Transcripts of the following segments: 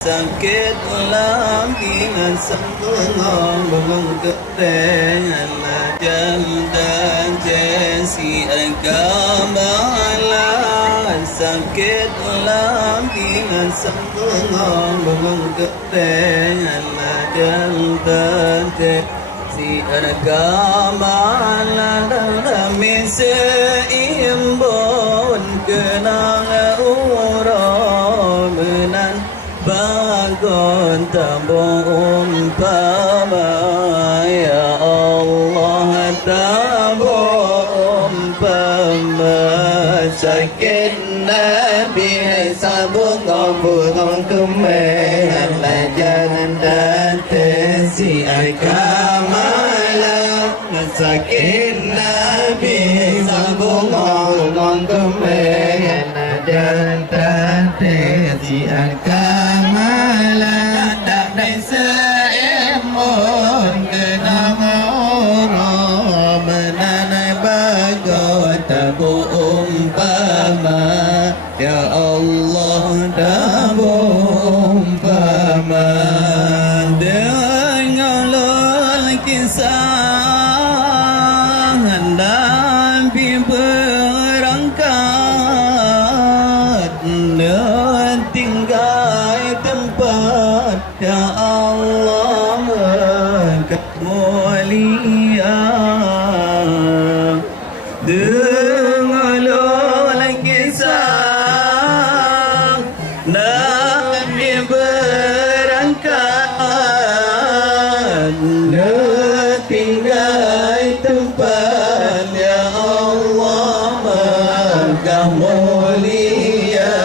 Sakit lagi sembuh belum ketela dan jesi agama sakit lagi sembuh belum ketela dan jesi agama dalam seimbun kenang urang menan bagon tabung umpama ya Allah tabung umpama sakit Nabi sabung ngomong kemen jangan datang si akamala sakit Nabi sabung ngomong kemen jangan datang si akamala seimbun kenang orang menanai bagot tabu umpama ya Allah tabu umpama dengarlah kisah Nabi berangkat dan tinggal tempat ya Allah mengangkat mulia dengarlah kisah Nabi berangkat dan tinggal tempat ya Allah mengangkat mulia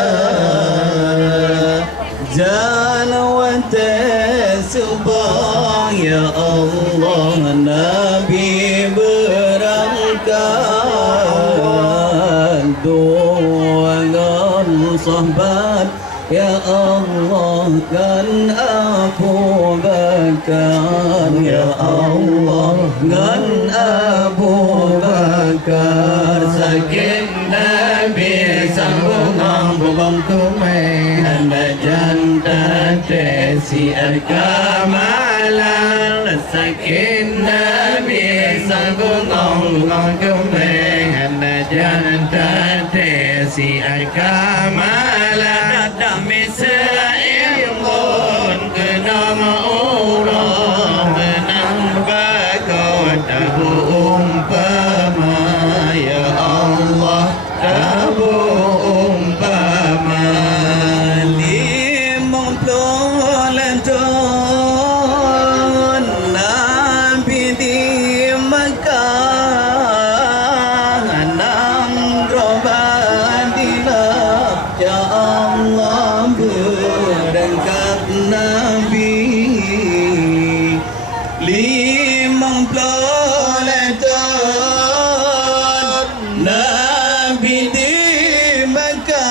Subah ya Allah Nabi berangkat dengan sahabat ya Allah kan Abu Bakar ya Allah kan Abu Bakar sakit Nabi sambung ngambung kumai anda janda desi akamalan sakit Nabi sambung ngambung kumai anda janda desi akamalan dami seimbun kenang orang menang bagot tabu umpama ya Allah tabu umpama 50 tahun Nabi di Mekah enam Madinah ya Allah berangkat Nabi 50 tahun Nabi di Mekah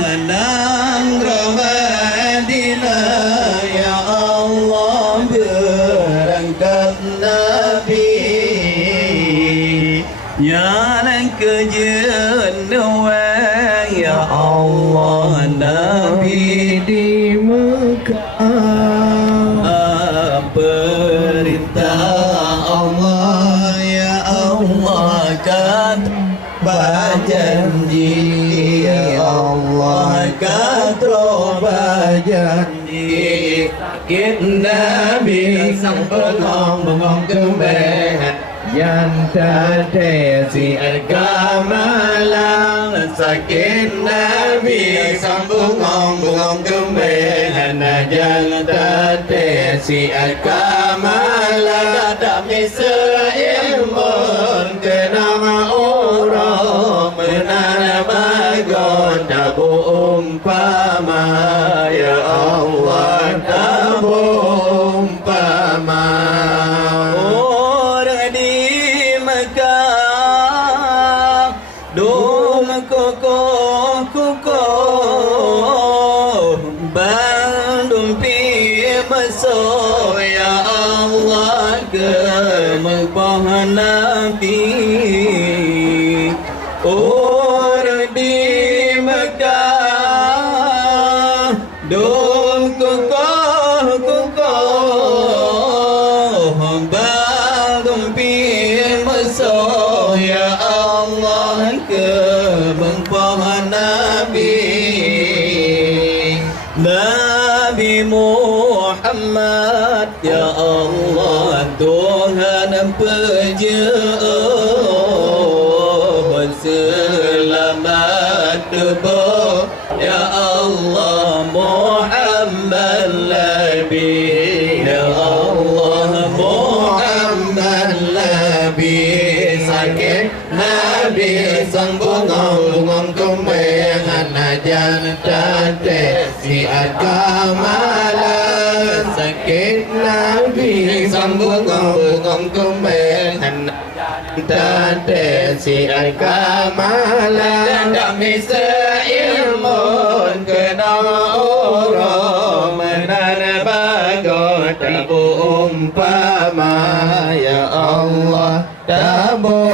enam Madinah ya Allah berangkat Nabi yang kejenuhan ya Allah Nabi di Mekah perintah Allah ya Allah kata berjanji ya Allah kata berjanji sakit Nabi sang bengong kembang yang terdesi agamalang sakit Nabi sambung ngomong kembang yang terdesi agamalang dami seimbun kenang orang menara bagon tabu umpama ya Allah tabu umpama Bandung pi masuk ya Allah ke mekah Nabi orang di Mekah Ya Allah Tuhan pejabat selamat tubuh Ya Allah Muhammad Nabi Ya Allah Muhammad Nabi sakit Nabi sang bungong kumengan ajan tante si akamalan sakit Nabi sang bungong kumengan tante si akamalan kami seilmun kena orang menanabago tabu umpama ya Allah tabu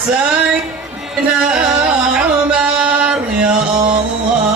Sayyidina Umar ya Allah